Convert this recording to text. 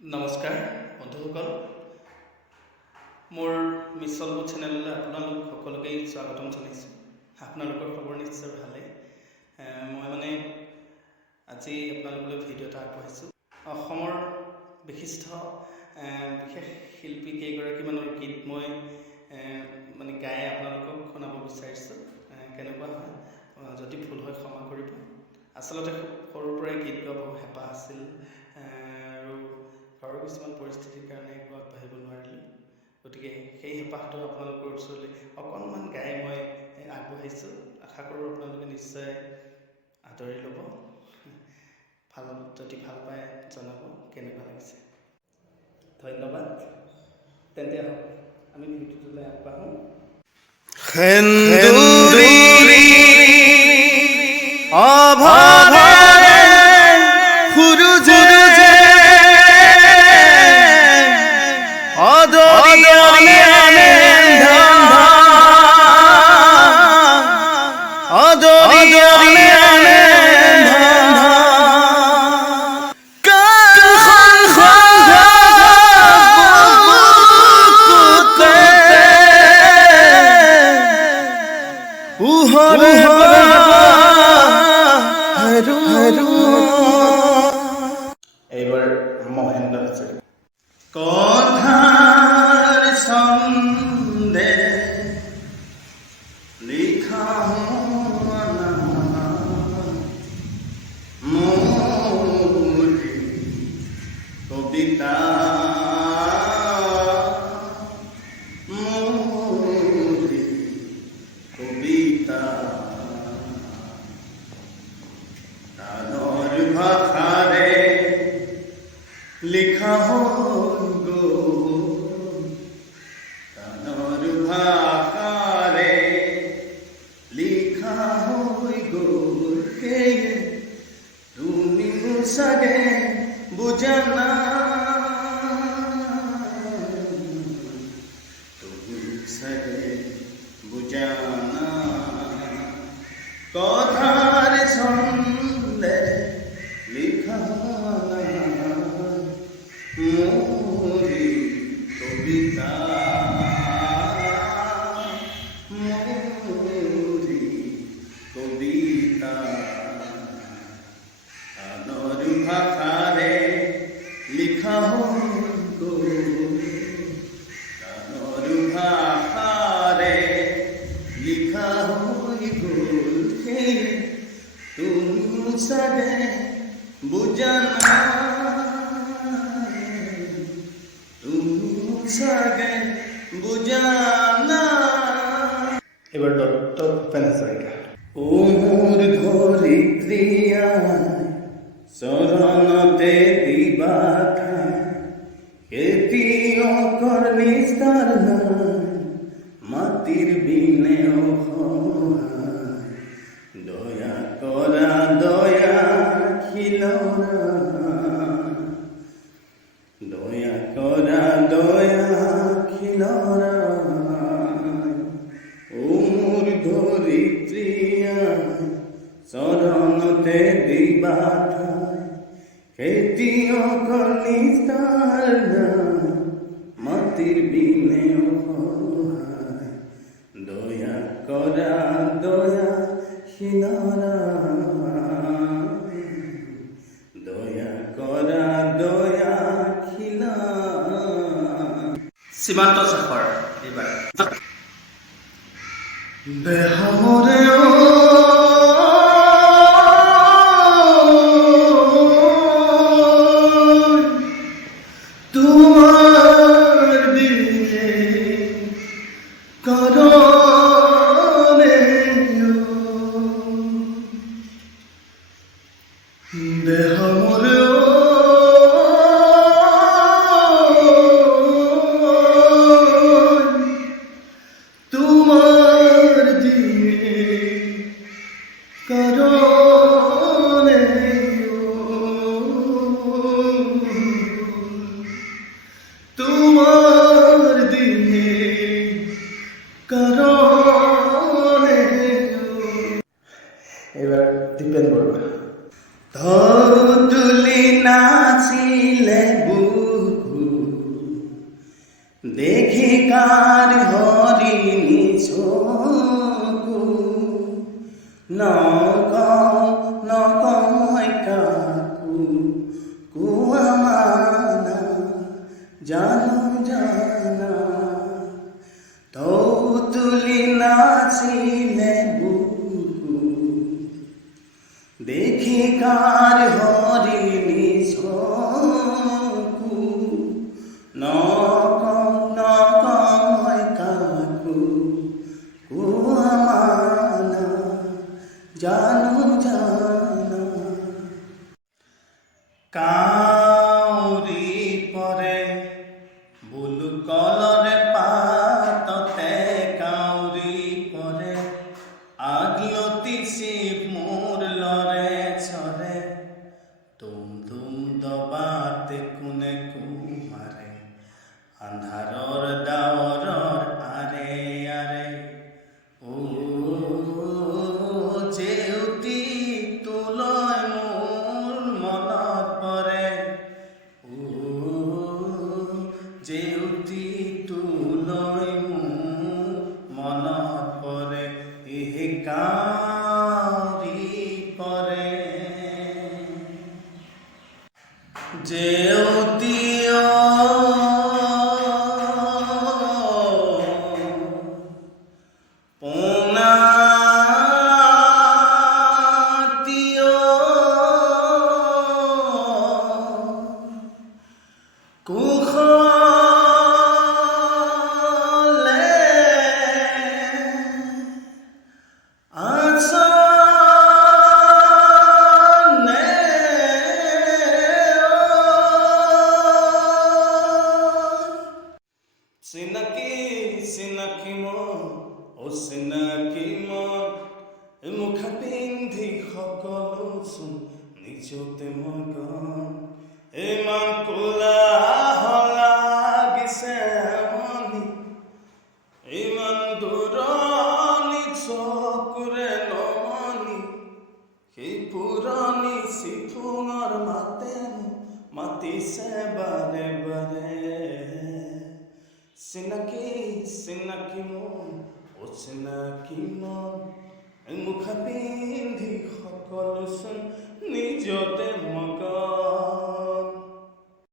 নমস্কাৰ বন্ধুসকল, মোৰ মিছলবু চেনেললৈ আপোনালোক সকলোকে স্বাগতম জনাইছোঁ। আপোনালোকৰ খবৰ নিশ্চয় ভালেই। মই আজি আপোনালোকলৈ ভিডিঅ' এটা আগবঢ়াইছোঁ। অসমৰ বিশিষ্ট বিশেষ শিল্পী কেইগৰাকীমানৰ গীত মই গাই আপোনালোকক শুনাব বিচাৰিছোঁ। কেনেকুৱা হয়, যদি ভুল হয় ক্ষমা কৰিব। আচলতে সৰুৰ পৰাই গীত গোৱা বহু হেঁপাহ আছিল আৰু ঘৰৰ কিছুমান পৰিস্থিতিৰ কাৰণে একো আগবাঢ়িব নোৱাৰিলোঁ। গতিকে সেই হেঁপাহটো আপোনালোকৰ ওচৰলৈ অকণমান গাই মই আগবঢ়াইছোঁ। আশা কৰোঁ আপোনালোকে নিশ্চয় আদৰি ল'ব। যদি ভাল পায় জনাব কেনেকুৱা লাগিছে। ধন্যবাদ। তেন্তে আহক আমি ভিডিঅ'টোলৈ আগবাঢ়োঁ। এইবাৰ মহেন্দ্ৰ হাজৰিকা। কথাৰ ছন্দে লিখা মোৰ কবিতা, কবিতা গানৰ ভাষাৰে লিখা হ'ল গানৰ ভাষাৰে লিখা হৈ গ'ল। সেয়ে তুমি চাগে বুজা নাই, তুমি চাগে বুজা নাই। কথাৰ ছন্দে লিখা মোৰি কবিতা, মোৰি কবিতা গানৰ ভাষাৰে লিখা হ'ল গানৰ ভাষাৰে লিখা হৈ গ'ল। সেই তুমি চাগে বুজা নাই, তুমি চাগে বুজা নাই। এবাৰ ডক্টৰ ভূপেন হাজৰিকা। ও মোৰ ধৰিত্ৰীয়া চৰণতে দিবা খেতিয়কৰ নিস্তাৰ নাই, মাটিৰ বিনে দয়া কৰা দয়াশীল, দয়া কৰা দয়াশীল। ও মোৰ ধৰিত্ৰীয়া চৰণতে দিবা খেতিয়কৰ নিস্তাৰ নাই, মাটিৰ বিনে দয়া কৰা দয়াশীল, দয়া কৰা দয়াশীল। সীমান্ত শেখৰ। এইবাৰ বেহামৰে তোমার দিলে করনে বেহামরে তোমার দিলে দেখি কাৰ হৰিণী চকু নকওঁ মই কাকো কোৱা মানা জানা তৌ তুলি নাচিলে বুকু দেখি কাৰ হৰিণী চকু নকওঁ মই কাকো কোৱা মানা জানা কাউৰী পৰে বুলু কলৰে পাততে কাউৰী পৰে আগলতি শিৱ মোৰ লৰে চৰে তুম দবাতে কোনে কুমাৰে আন্ধাৰৰ ডাৱৰৰ আৰে আৰে ও জেউতি তোলৈ মোৰ মনত পৰে ও জেউতি তোলৈ মোৰ মনত পৰে এই কাউৰী পৰে জেউতি কুশলে আছনে চিনাকি চিনাকি মন অচিনাকি মন মুখা পিন্ধি সকলোচোন নিজতে মগন ইমান কোলাহল লাগিছে মনি ইমান দূৰণি চকুৰে নমনি সেই পুৰণি চিফুঙৰ মাতে মাতিছে বাৰে বাৰে চিনাকি চিনাকি মন অচিনাকি মন মুখা পিন্ধি সকলোচোন নিজতে মগন